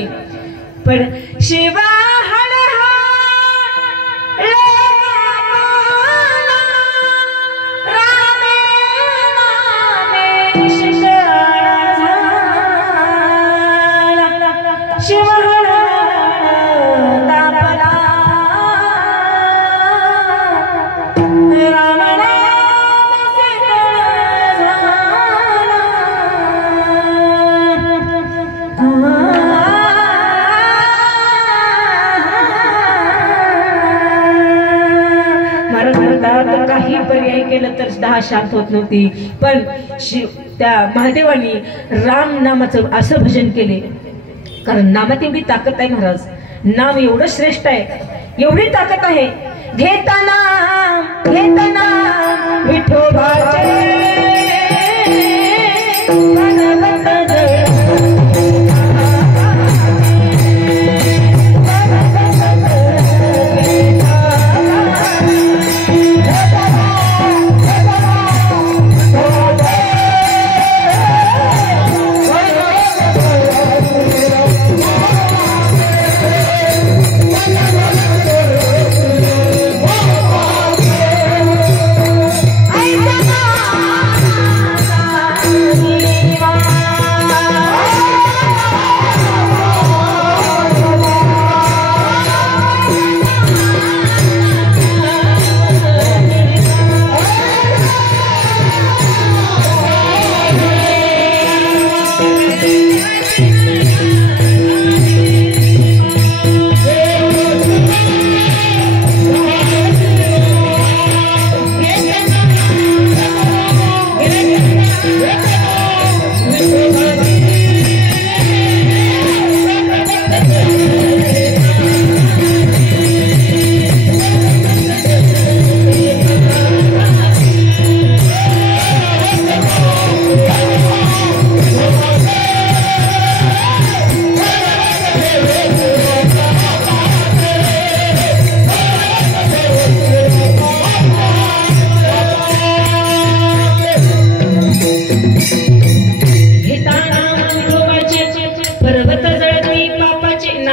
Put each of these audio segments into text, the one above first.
मी पण शिवा काही पर्याय केलं तर दहा शांत होत नव्हती पण त्या महादेवानी राम नामाचं असं भजन केले कारण नामात एवढी ताकद आहे महाराज नाम एवढं श्रेष्ठ आहे एवढी ताकद आहे घेताना विठोबाचे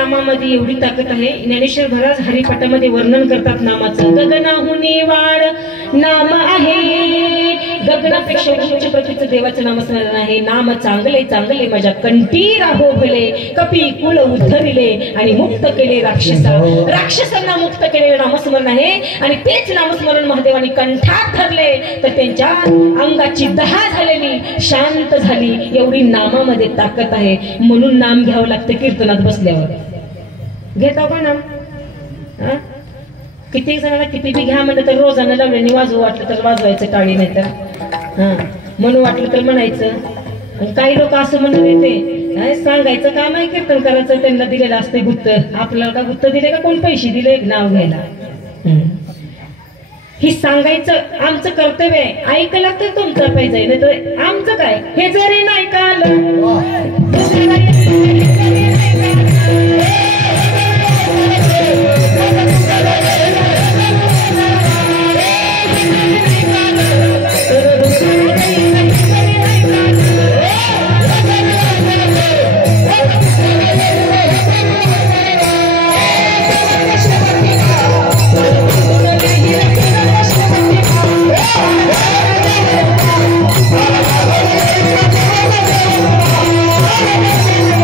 नामामध्ये एवढी ताकद आहे ज्ञानेश्वर महाराज हरिपाठामध्ये वर्णन करतात नामाचं गगनाहुनी वाढ नाम आहे गगनापेक्षा उच्च प्रतीचं देवाचं नामस्मरण आहे नाम चांगले चांगले माझ्या कंठी राहो भले कपी कुल उद्धरिले आणि मुक्त केले राक्षसांना मुक्त केलेले नामस्मरण आहे आणि तेच नामस्मरण महादेवानी कंठात धरले तर त्यांच्या अंगाची दहा झालेली शांत झाली एवढी नामामध्ये ताकद आहे म्हणून नाम घ्यावं लागतं कीर्तनात बसल्यावर घेता का नाम किती जणांना किती बी घ्या म्हणलं तर रोजानं लावल्याने वाजवू वाटलं तर वाजवायचं टाळी नाही तर म्हणून वाटलं तर म्हणायचं काही लोक असं म्हणून येते सांगायचं काम आहे कीर्तन करायचं त्यांना दिलेलं असते गुत्त आपल्याला का गुत्त दिले का कोण पैसे दिले नाव घ्यायला ही सांगायचं आमचं कर्तव्य आहे ऐकलं तर तुमचं पाहिजे नाही तर आमचं काय हे जरी नाही कळलं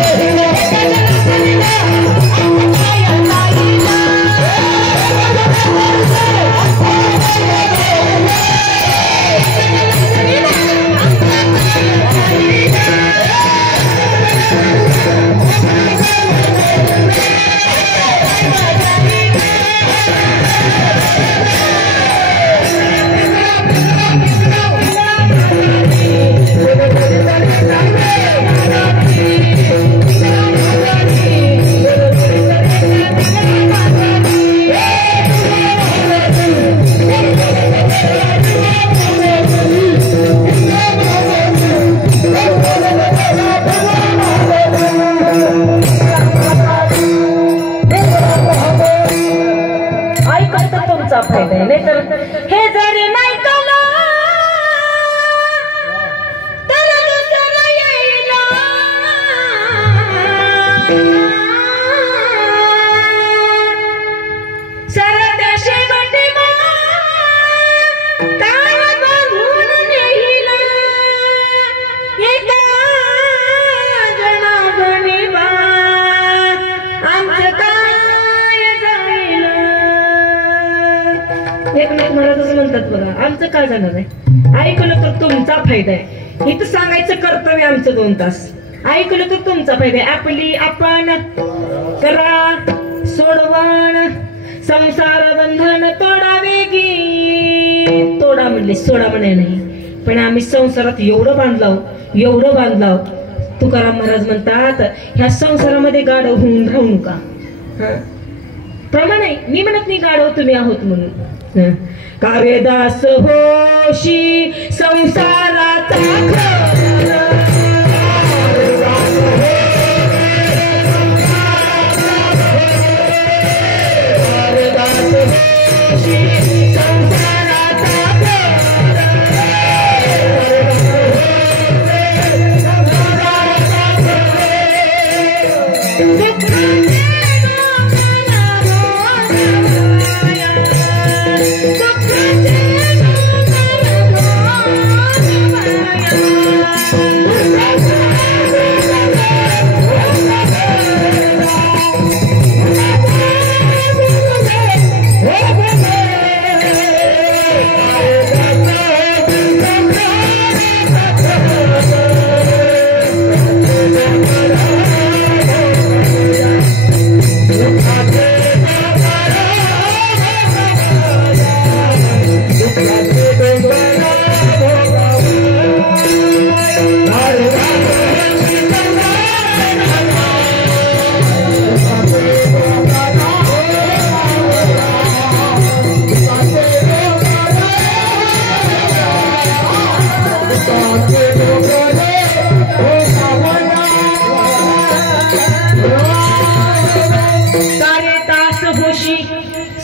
Oh, काय जाणार आहे? ऐकलं तर तुमचा फायदा आहे. इथं सांगायचं कर्तव्य आमचं 2 तास. ऐकलं तर तुमचा फायदा आहे. आपली आपण करा सोडवण, संसार बंधन तोडावे की. तोडा म्हणले, सोडा म्हणे नाही. पण आम्ही संसारात एवढं बांधलाव. तुकाराम महाराज म्हणतात ह्या संसारामध्ये गाढव होऊन राहू नका. प्रमाण आहे, मी म्हणत नाही गाढव तुम्ही आहोत म्हणून. कार्यदास होशी संसाराचा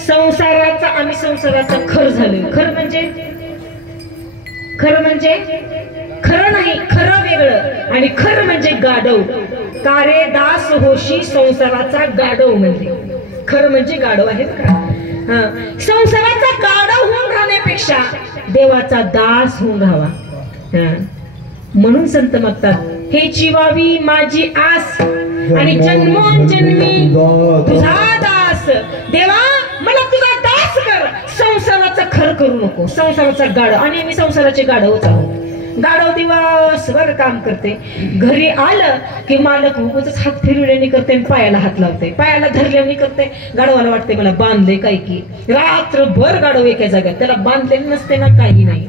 संसाराचा आम्ही संसाराचा खर झालोय. खरं म्हणजे खरं नाही, खरं वेगळं आणि खरं म्हणजे गाढव. कारे दास होशी संसाराचा गाढव म्हणजे खरं म्हणजे गाढव आहेत का? संसाराचा गाढव होऊन राहण्यापेक्षा देवाचा दास होऊन राहावा. म्हणून संत म्हणतात हे जीवावी माझी आस आणि जन्मोजन्मी तुझा दास. देवा मला तुझा दास कर, संसाराचा खर करू नको. संसाराचा गाढव आणि मी संसाराचे गाढवच आहोत. गाढव दिवसभर काम करते, घरी आलं की मालक उगाच हात फिरवल्याने करते, पायाला हात लावते, पायाला धरल्याने करते. गाढवाला वाटते मला बांधले काय की. रात्रभर गाढव एका जाग्यात, त्याला बांधलेले नसते ना काही नाही,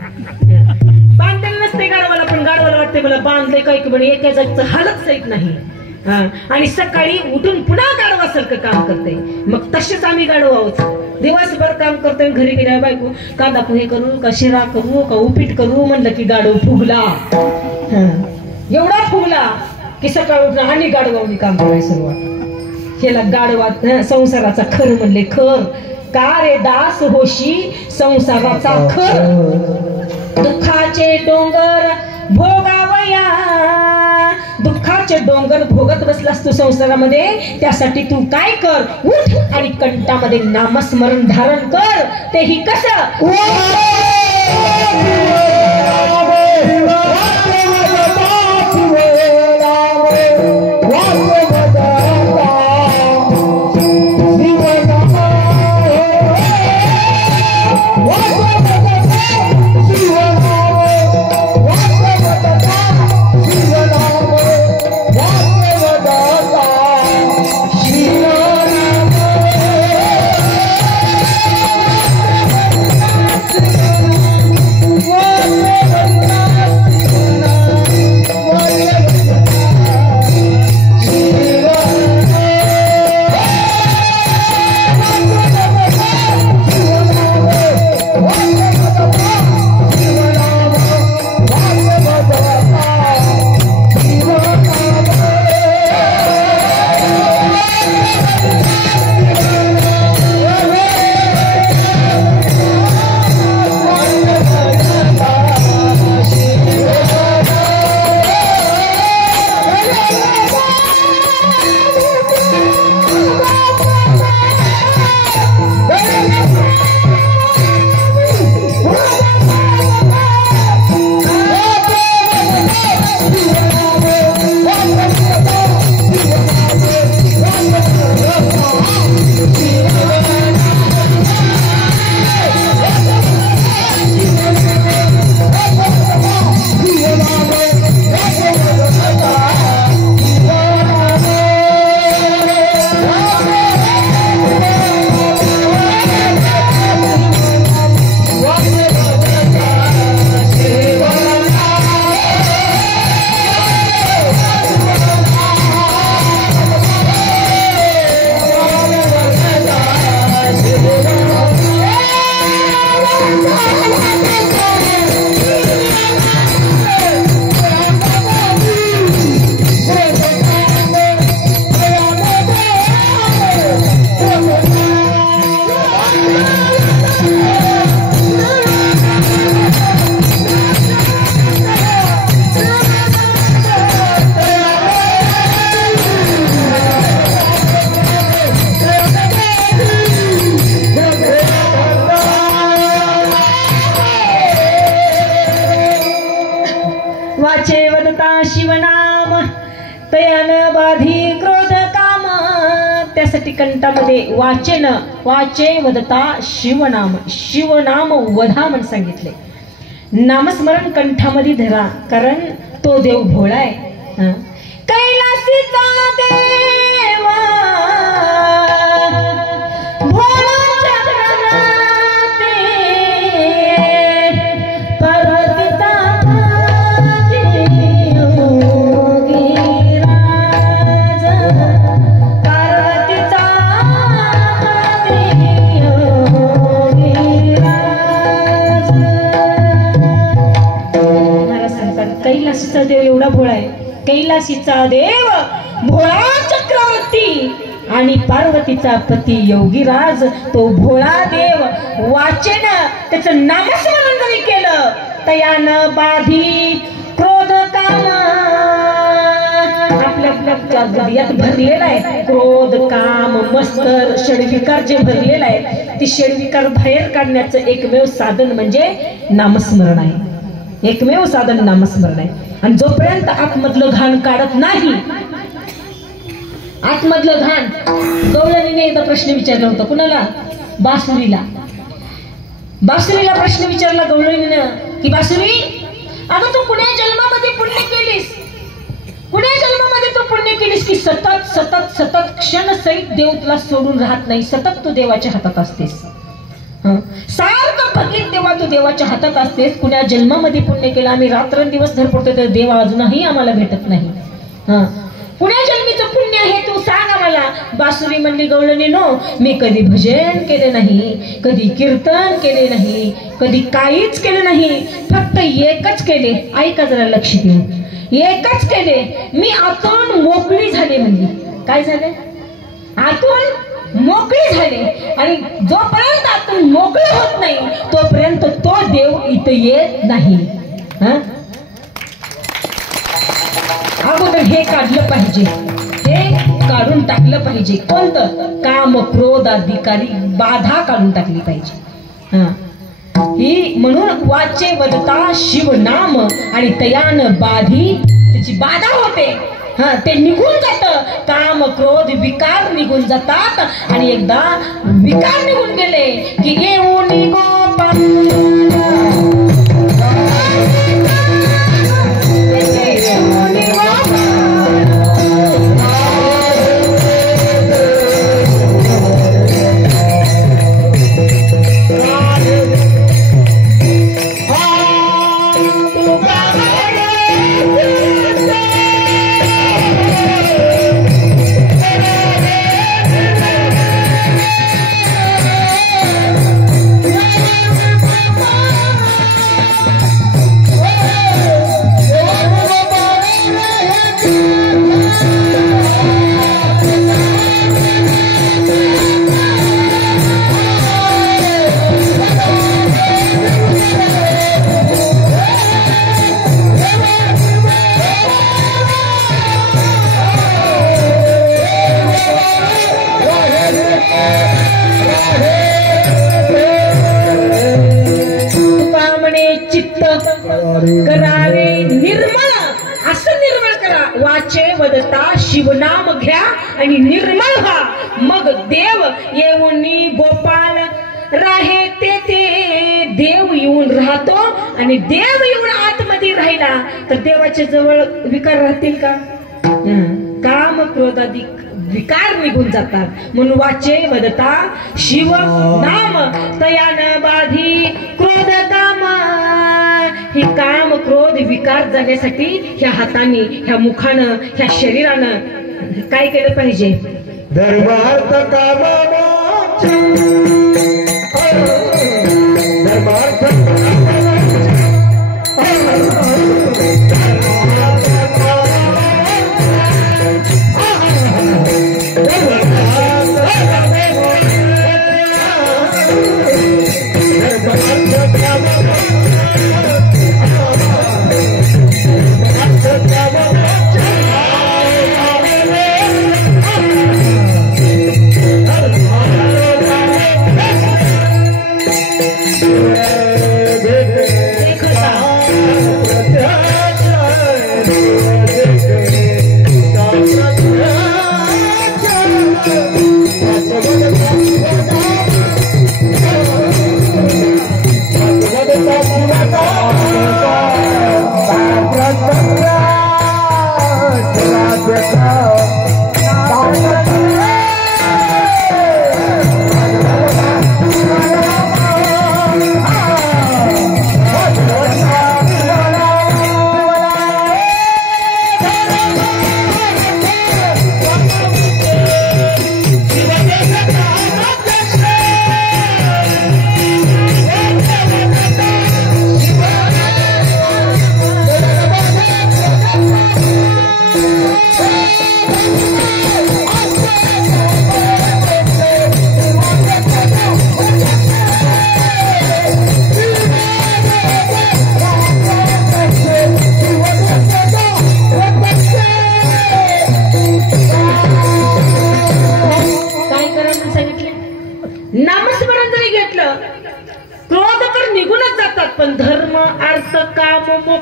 बांधलेले नसते गाढवाला. पण गाढवाला वाटते मला बांधले काय की, म्हणजे एका जागचं हालच येत नाही. आणि सकाळी उठून पुन्हा गाढवासारखं काम करते. मग तसेच आम्ही गाढव आहोत. दिवसभर काम करतोय, घरी गेल्या बायको कांदा पोहे करू का शिरा करू का उपीट करू म्हणलं की गाढव फुगला. एवढा फुगला की सकाळ उठून आणि गाढवानी काम करायला सुरुवात. ह्याला गाढवात संसाराचा खर म्हणले. खर का रे दास होशी संसाराचा खर. दुःखाचे डोंगर भोगावया, दुःखाचे डोंगर भोगत बसलास तू संसारामध्ये. त्यासाठी तू काय कर, उठ आणि कंठामध्ये नामस्मरण धारण कर. तेही कसं, वाचे वदता शिवनाम तयान बाधी क्रोध काम. त्यासाठी कंठामध्ये वाचे वदता शिवनाम, शिवनाम वधा म्हणून सांगितले. नामस्मरण कंठामध्ये धरा, कारण तो देव भोळा आहे. कैलासीचा देव भोळा चक्रवर्ती, पार्वतीचा पती योगीराज, पार्वतीचा पती योगीराज. महाराज सांगतात कैलासीचा देव एवढा भोळा आहे. कैलासीचा देव भोळा चक्रवर्ती आणि पार्वतीचा पती योगीराज. तो भोळा देव वाचेन त्याचं नामस्मरण जरी केलं तयान बाधी क्रोध काम. आपल्या आपल्या हृदयात भरलेला आहे क्रोध काम मत्सर षडविकार जे भरलेला आहे, ते षडविकार बाहेर काढण्याचं एकमेव साधन म्हणजे नामस्मरण आहे. एकमेव साधन नामस्मरण आहे. आणि जोपर्यंत आतमधलं घाण काढत नाही, आतमधलं घाण. गवळणीने एकदा प्रश्न विचारला होता कुणाला? बासुरीला. बासुरीला प्रश्न विचारला गवळणीनं की बासुरी, अगं तू कुण्या जन्मामध्ये पुण्य केलीस, कुण्या जन्मामध्ये तू पुण्य केलीस की सतत सतत सतत क्षणसहित देव तुला सोडून राहत नाही, सतत तू देवाच्या हातात असतेस. सारखं बघित तेव्हा तू देवाच्या हातात असतेस. कुण्या जन्मामध्ये पुण्य केलं, आम्ही रात्रंदिवस धरपडतोय तर देव अजूनही आम्हाला भेटत नाही. कुण्या जन्मीचं पुण्य आहे तू सांग आम्हाला. बासुरी म्हणली गवळणी नो, मी कधी भजन केले नाही, कधी कीर्तन केले नाही, कधी काहीच केले नाही, फक्त एकच केले. ऐका जरा लक्ष देऊन, एकच केले. मी आतून मोकळी झाले. म्हणली काय झाले? आतून मोकळी झाले. आणि जोपर्यंत आतून मोकळे होत नाही तोपर्यंत तो देव इथं येत नाही. अगोदर हे काढलं पाहिजे, हे काढून टाकलं पाहिजे. कोणतं? काम क्रोध अधिकारी बाधा काढून टाकली पाहिजे. ही म्हणून वाचे वदता शिवनाम आणि तयान बाधी, त्याची बाधा होते. ते निघून जात. काम क्रोध विकार निघून जातात. आणि एकदा विकार निघून गेले की येऊन करावे निर्मळ. असं निर्मळ करा. वाचे वदता शिवनाम घ्या आणि निर्मळ व्हा. मग देव येऊन गोपाल राहे तेथे. देव येऊन राहतो आणि देव येऊन आतमध्ये राहिला तर देवाच्या जवळ विकार राहतील का? काम क्रोधादी विकार निघून जातात. म्हणून वाचे वदता शिव नाम तयान बाधी क्रोध काम. हे काम क्रोध विकार जाण्यासाठी ह्या हाताने, ह्या मुखानं, ह्या शरीरानं काय केलं पाहिजे? धर्मार्थ काम देखता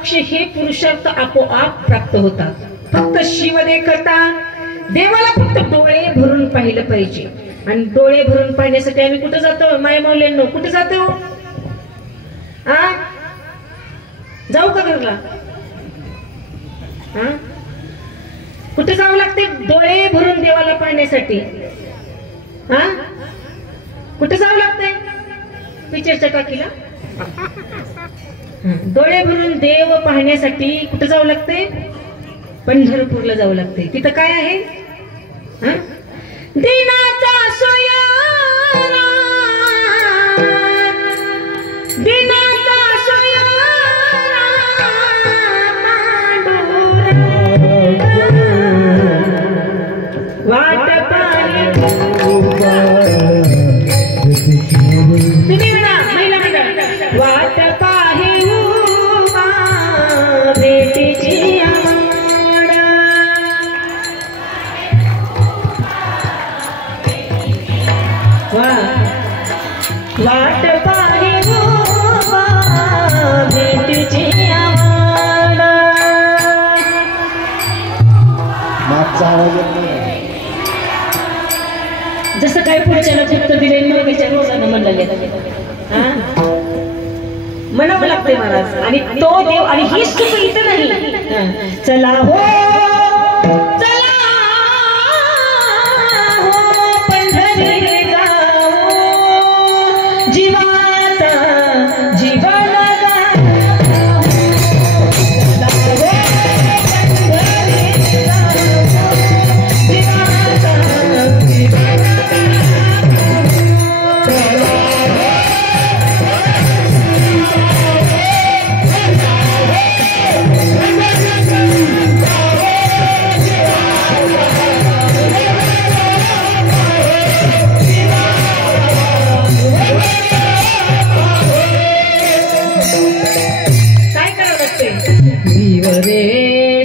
मोक्ष हे पुरुषार्थ आपोआप प्राप्त होतात. फक्त शिवदेखता देवाला फक्त डोळे भरून पाहिलं पाहिजे. आणि डोळे भरून पाहण्यासाठी आम्ही कुठे जातो माय मौल्यांनो? कुठे जातो? जाऊ का घरला? कुठे जावं लागते डोळे भरून देवाला पाहण्यासाठी? कुठे जावं लागते? पिक्चरच्या टाकीला डोळे भरून देव पाहण्यासाठी कुठे जावं लागते? पंढरपूरला जावं लागते. तिथं काय आहे? दिनाचा सोयारा, दिनाचा सोयारा वाट पाहे. तुम्ही म्हणा महिला मंडळ, वाट पाहे उभा भेटीची आड. वाट पाहे उभा भेटीची आड. मागचा आवाज येत नाही. जसं काही पुढच्याला फक्त दिले मग रोजानं म्हणले म्हणावं लागतंय महाराज. आणि तो देव आणि ही सुख इथं नाही. चला हो चला हो पंढरी जाऊ, जीवाचा जीवा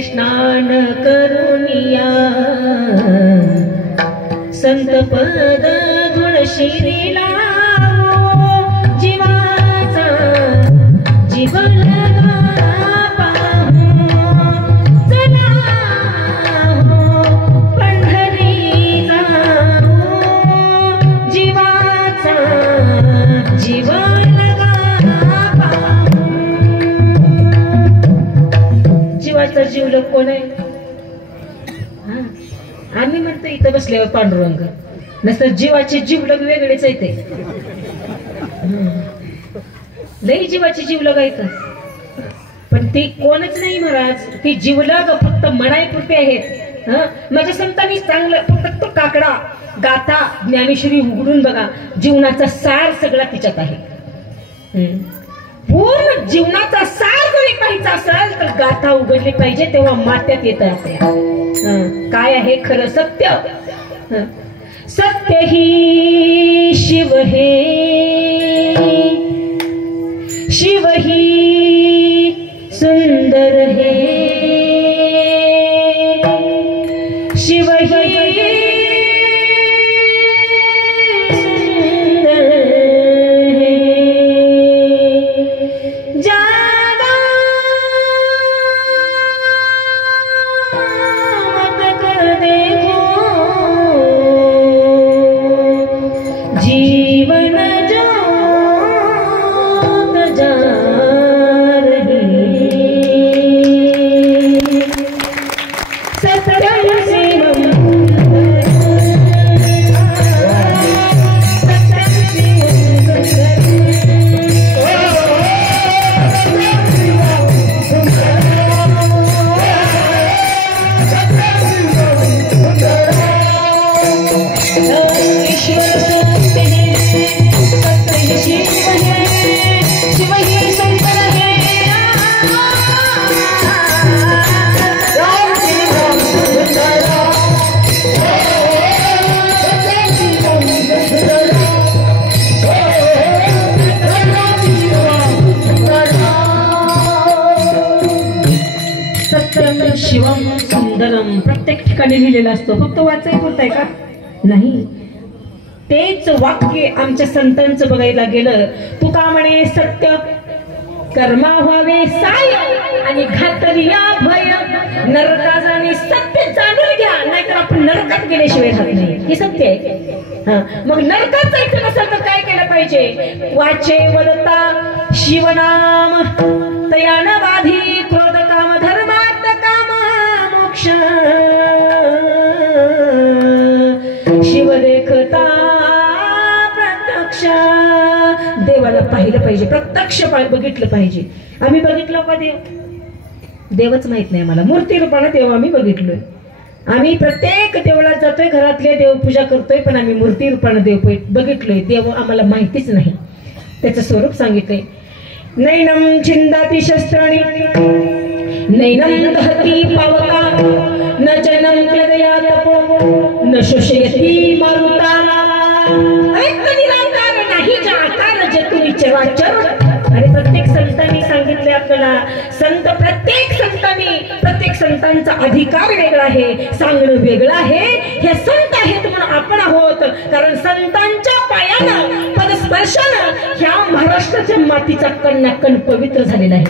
स्नान करुनिया संत पद गुणशिरी लावो, जीवाचा जीवन पाहू. चला हो पंढरी जाऊ, जीवाचा जीवन पाहू. जीवाचा जीवलग कोण आहे? आम्ही म्हणतो इथं बसल्यावर पांडुरंग, नसतं जीवाचे जीवलग वेगळेच आहे ते. लई जीवाची जीवलग आहे का? पण ती कोणच नाही महाराज. ती जीवलग फक्त मनाईपुरते आहेत. माझ्या संतांनी चांगलं फक्त तो काकडा गाथा ज्ञानेश्वरी उघडून बघा, जीवनाचा सार सगळा तिच्यात आहे. पूर्ण जीवनाचा सार जरी पाहायचा असेल तर गाथा उघडली पाहिजे, तेव्हा मात्यात येत आपल्या काय आहे खरं सत्य. सत्य ही शिव हे, शिव ही सुंदर हे, शिव ही शिवम सुंदरम प्रत्येक ठिकाणी लिहिलेलं असतं, फक्त वाचाय पुरताय का? नाही. तेच वाक्य आमच्या संतांचं बघायला गेलं, तुका म्हणे सत्य कर्मा व्हावे साय आणि घातलिया भय नरका जाणे सत्य जाणून घ्या, नाहीतर आपण नरकात गेल्याशिवाय राहत नाही. हे सत्य आहे. मग नरकात जायचं नसेल तर काय केलं पाहिजे? वाचे वदता शिवनाम तयान बाधी क्रोध काम धर्मार्थ काम मोक्ष शिव देखता प्रत्यक्ष. देवाला पाहिलं पाहिजे, प्रत्यक्ष बघितलं पाहिजे. आम्ही बघितलं का देव? देवच माहित नाही मला. मूर्ती रूपाने देव आम्ही बघितलोय. आम्ही प्रत्येक देवळात जातोय, घरातले देवपूजा करतोय, पण आम्ही मूर्ती रूपाने देव बघितलोय. देव आम्हाला माहितीच नाही. त्याचं स्वरूप सांगितलंय. नैनम छिंदाती शस्त्राणी नैनम दहती पावका न जनम क्लदया तपो न शोषयती मारुता. नाही जाकार जे तुम्ही चराचर. आणि प्रत्येक संतांनी सांगितले आपल्याला, संत प्रत्येक संतांचा अधिकार वेगळा आहे, सांगणं वेगळं आहे. हे संत आहेत म्हणून आपण आहोत, कारण संतांच्या पायानं पदस्पर्शानं ह्या महाराष्ट्राच्या मातीचा कण पवित्र झालेला आहे.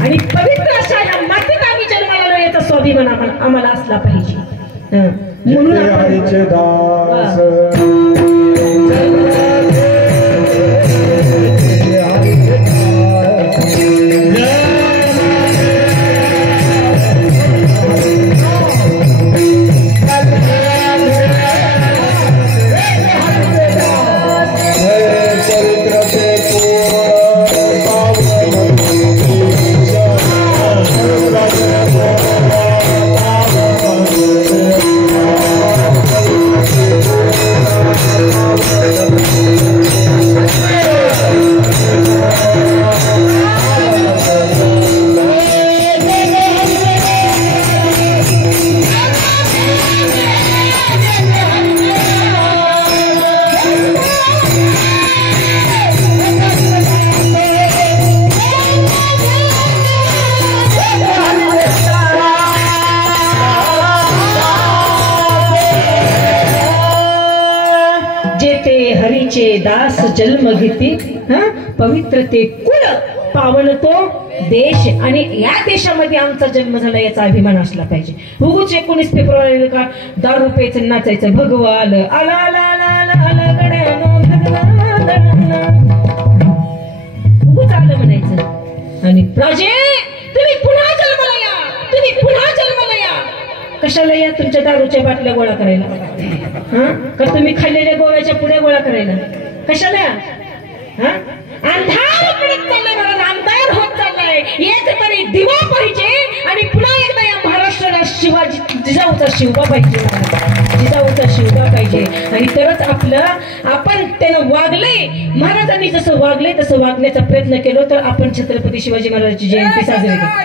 आणि पवित्र अशा या मातीत आम्ही जन्माला आलो याचा स्वाभिमान आम्हाला असला पाहिजे. म्हणून दास जन्म घेती पवित्र ते कुल पावन तो देश. आणि या देशामध्ये आमचा जन्म झाला याचा अभिमान असला पाहिजे. उगूच 19 फेब्रुवारी का दारू प्यायचं नाचायचं भगवान आला आला आला आला गड्यानो उगूच आलं म्हणायचं. आणि राजे तुम्ही पुन्हा जन्माला या, तुम्ही पुन्हा जन्माला या. कशाला या? तुमच्या दारूच्या बाटल्या गोळा करायला का तुम्ही खाल्लेल्या गोव्याच्या पुढे गोळा करायला? कशाला? अंधार पडत चाललाय मला, अंधार होत चाललाय. एक तरी दिवा पाहिजे आणि पुन्हा एकदा या महाराष्ट्राला शिवाजी जिजाऊचा शिवबा पाहिजे, जिजाऊचा शिवबा पाहिजे. आणि तरच आपण त्यानं वागले, महाराजांनी जसं वागले तसं वागण्याचा प्रयत्न केलो तर आपण छत्रपती शिवाजी महाराजांची जयंती साजरी करू.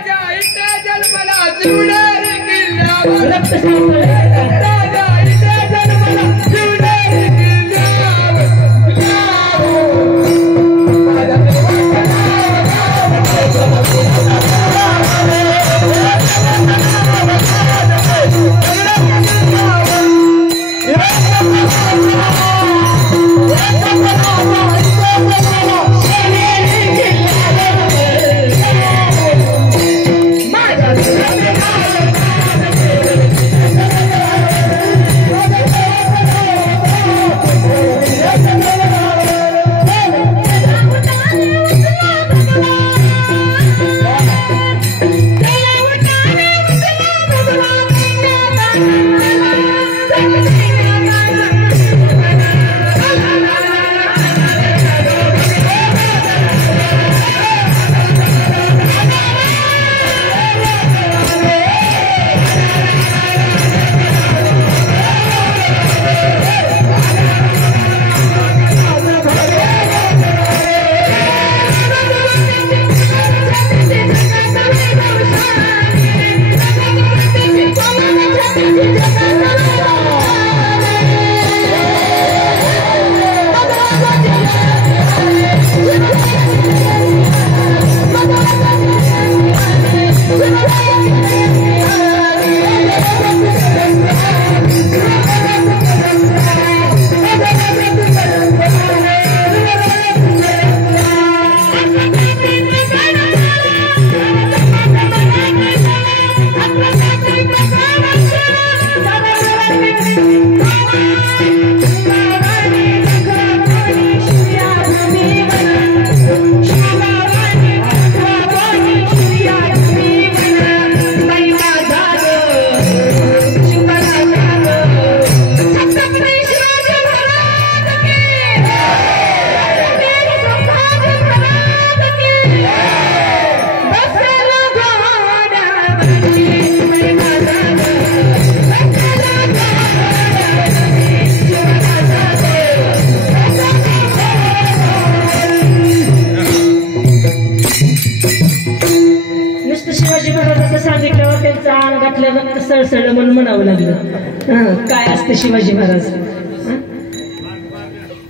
शिवाजी महाराजांचं सांगितल्यावर त्यांचं अंगातल्या रक्त सळसळ म्हणून म्हणावं लागलं. काय असतं शिवाजी महाराज,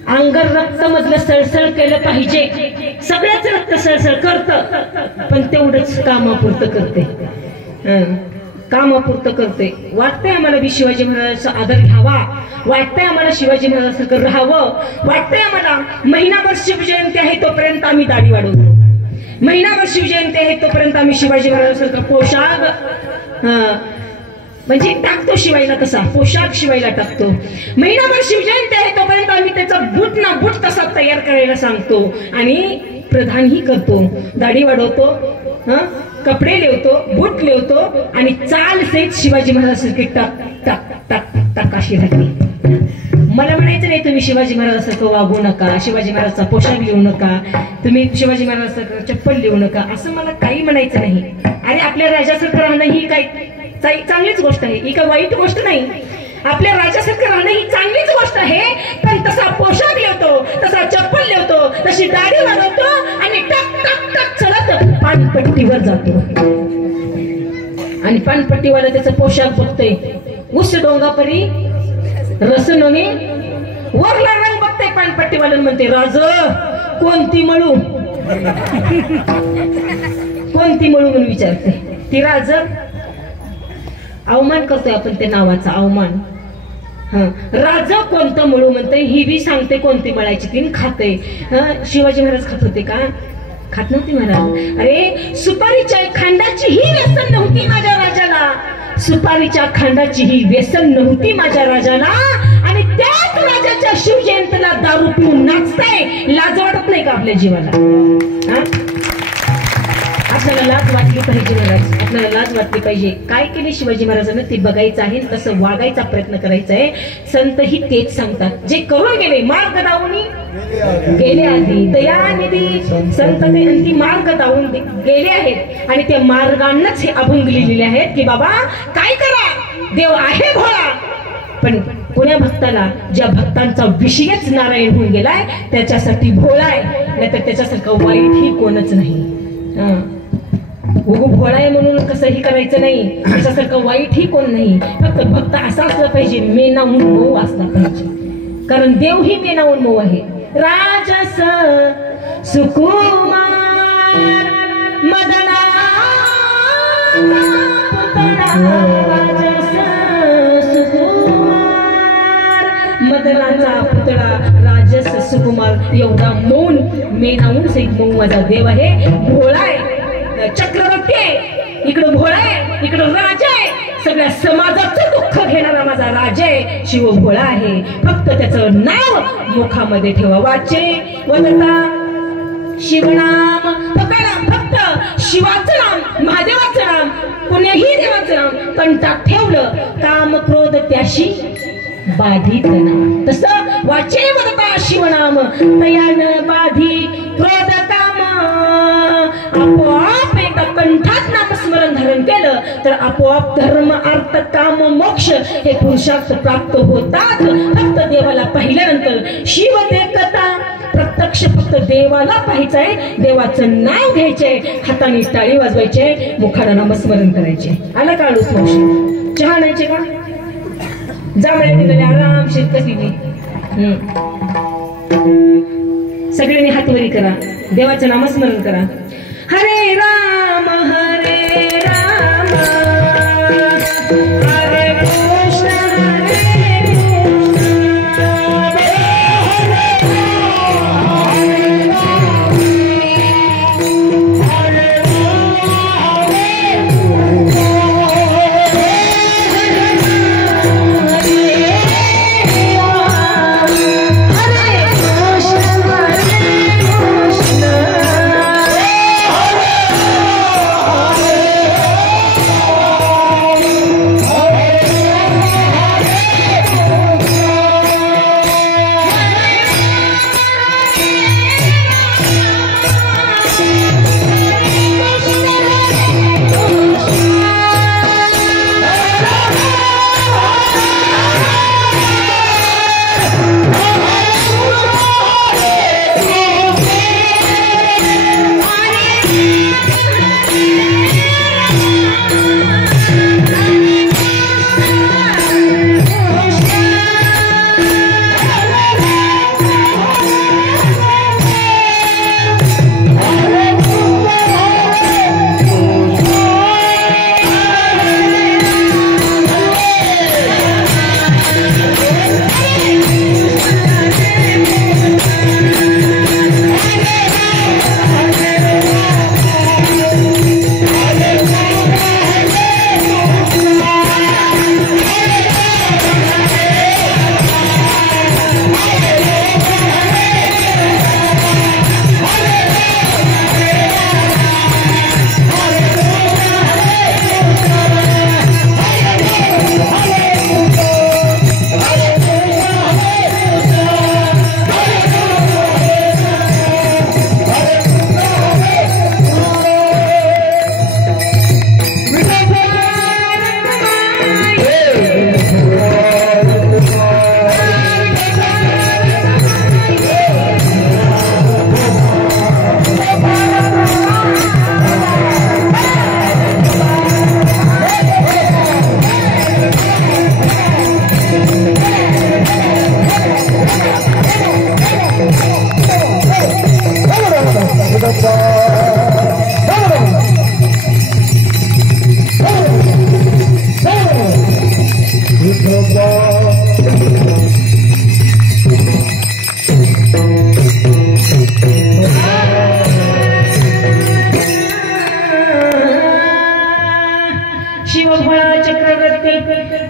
अंगर रक्त मधलं सळसळ केलं पाहिजे. सगळ्याच रक्त सळसळ करतं, पण तेवढंच कामापुरतं करते, कामापुरतं करते. वाटतंय आम्हाला बी शिवाजी महाराजांचा आदर घ्यावा, वाटतंय आम्हाला शिवाजी महाराजांसारखं राहावं, वाटतंय आम्हाला महिनाभर शिवजयंती आहे तोपर्यंत आम्ही दाढी वाढवतो, महिनाभर शिवजयंती आहे तोपर्यंत आम्ही शिवाजी महाराजांसारखा पोशाख म्हणजे टाकतो शिवायला, तसा पोशाख शिवायला टाकतो. महिनाभर शिवजयंती आहे तोपर्यंत आम्ही त्याचा बूट ना बूट तसा तयार करायला सांगतो आणि प्रधानही करतो. दाढी वाढवतो, कपडे लेवतो, बूट लेवतो आणि चाल सहित शिवाजी महाराजांसारखी टाक टाक टाक टाक अशी राहते. मला म्हणायचं नाही तुम्ही शिवाजी महाराजांसारखं वागू नका, शिवाजी महाराजांचा पोशाख लिहू नका, तुम्ही शिवाजी महाराजांसारखं चप्पल लिहू नका, असं मला काही म्हणायचं नाही. अरे आपल्या राजासारखं राहणं ही काही चांगलीच गोष्ट आहे, ही काही वाईट गोष्ट नाही. आपल्या राजासारखं राहणं ही चांगलीच गोष्ट आहे, पण तसा पोशाख लिहतो, तसा चप्पल लिहतो, तशी दाढी वाढवतो आणि टक टक टक चलत पानपट्टीवर जातो. आणि पानपट्टीवाला त्याचा पोशाख बघतोय, उस डोंगापरी रस नव्हे वरला रंग बघतोय. पानपट्टीवाला म्हणते, राज कोणती मळू, कोणती मळू म्हणून विचारते. ती राज अवमान करतोय आपण त्या नावाचा, अवमान. राजा कोणतं मळू म्हणते, ही बी सांगते कोणती मळायची, ती खाते. शिवाजी महाराज खात होते का? खात नव्हती महाराज. अरे सुपारीच्या खांडाची ही व्यसन नव्हती माझ्या राजाला, सुपारीच्या खांडाची ही व्यसन नव्हती माझ्या राजाला. आणि त्याच राजाच्या शिवजयंतीला दारू पिऊन नाचताय, लाज वाटत नाही का आपल्या जीवाला? आपल्याला लाज वाटली पाहिजे महाराज, आपल्याला लाज वाटली पाहिजे. काय केले शिवाजी महाराजांना ते बघायचं आहे, तसं वागायचा प्रयत्न करायचा आहे. संतही तेच सांगतात, जे करून गेले मार्ग दावून गेले आधी दयानिधी संत ते मार्ग दावून गेले आहेत आणि त्या मार्गांनाच हे अभंग लिहिलेले आहेत की बाबा काय करा, देव आहे भोळा, पण कोण्या भक्ताला, ज्या भक्तांचा विषयच नारायण होऊन गेलाय त्याच्यासाठी भोळा आहे, नाहीतर त्याच्यासारखं वाईट ही कोणच नाही. उगू भोळा आहे म्हणून कसंही करायचं नाही, त्याच्यासारखं वाईट ही कोण नाही. फक्त भक्त असा असला पाहिजे, मेनावून मऊ असला पाहिजे, कारण देव ही मेनावून मऊ आहे. राजस सुकुमार मदना मदनाचा पुतळा राजस सुकुमार एवढा मौन मेनावून सहित मऊ माझा देव आहे. भोळा आहे, चक्रवर्ती आहे, इकडं भोळा आहे, इकडं राजा आहे, सगळ्या समाजाचं दुःख घेणारा माझा राजा आहे, शिव भोळा आहे. फक्त त्याचं नाव मुखामध्ये ठेवा. वाचे वदता शिवनाम, फक्त शिवाचं नाम, महादेवाचं नाम, कुण्याही देवाचं नाम कंठात ठेवलं, काम क्रोध त्याशी बाधित ना. तसं वाचे वदता शिवनाम तयान बाधी क्रोध काम. आपोआप एकदा कंठात नामस्मरण धारण केलं तर आपोआप धर्म अर्थ काम मोक्ष हे पुरुषार्थ प्राप्त होतात. फक्त देवाला पाहिल्यानंतर शिव देखता प्रत्यक्ष फक्त देवाला पाहायचंय, देवाचं नाव घ्यायचंय, हाताने टाळी वाजवायचे, मुखाला नामस्मरण करायचे. आला का आळूच मावशी? चहा नाहीचे का? जांभळ्या दिलेल्या आरामशीर कधीने सगळ्यांनी हातवरी करा, देवाचं नामस्मरण करा. हरे राम हरे राम हरे कृष्ण हरे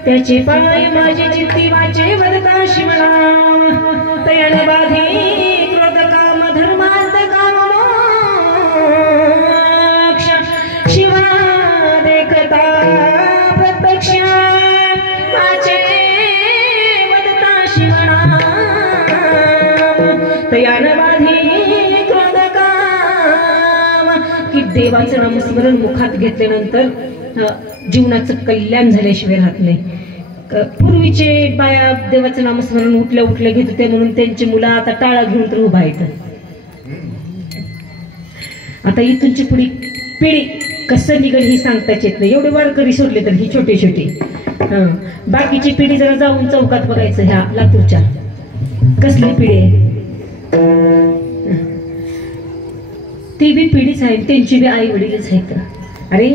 त्याचे पाय माझे चित्ती वाचे वदता शिवनाम तयान बाधे क्रोध काम धर्मार्थ काम मोक्ष शिवा देखता प्रत्यक्ष वाचे वदता शिवनाम तयान बाधे क्रोध काम की देवाचं नामस्मरण मुखात घेतल्यानंतर जीवनाचं कल्याण झाल्याशिवाय राहत नाही. पूर्वीचे बाया देवाचं नामस्मरण उठल्या उठल्या घेत होते म्हणून त्यांची मुलं आता टाळा घेऊन तर उभा येतात. आता इथूनची पुढी पिढी कसं निघल ही सांगताच येत नाही. एवढे वारकरी सोडले तर ही छोटे छोटे बाकीची पिढी जरा जाऊन चौकात बघायचं ह्या लातूरच्या कसली पिढी आहे ती बी पिढीच आहे त्यांची बी आई वडीलच आहेत. अरे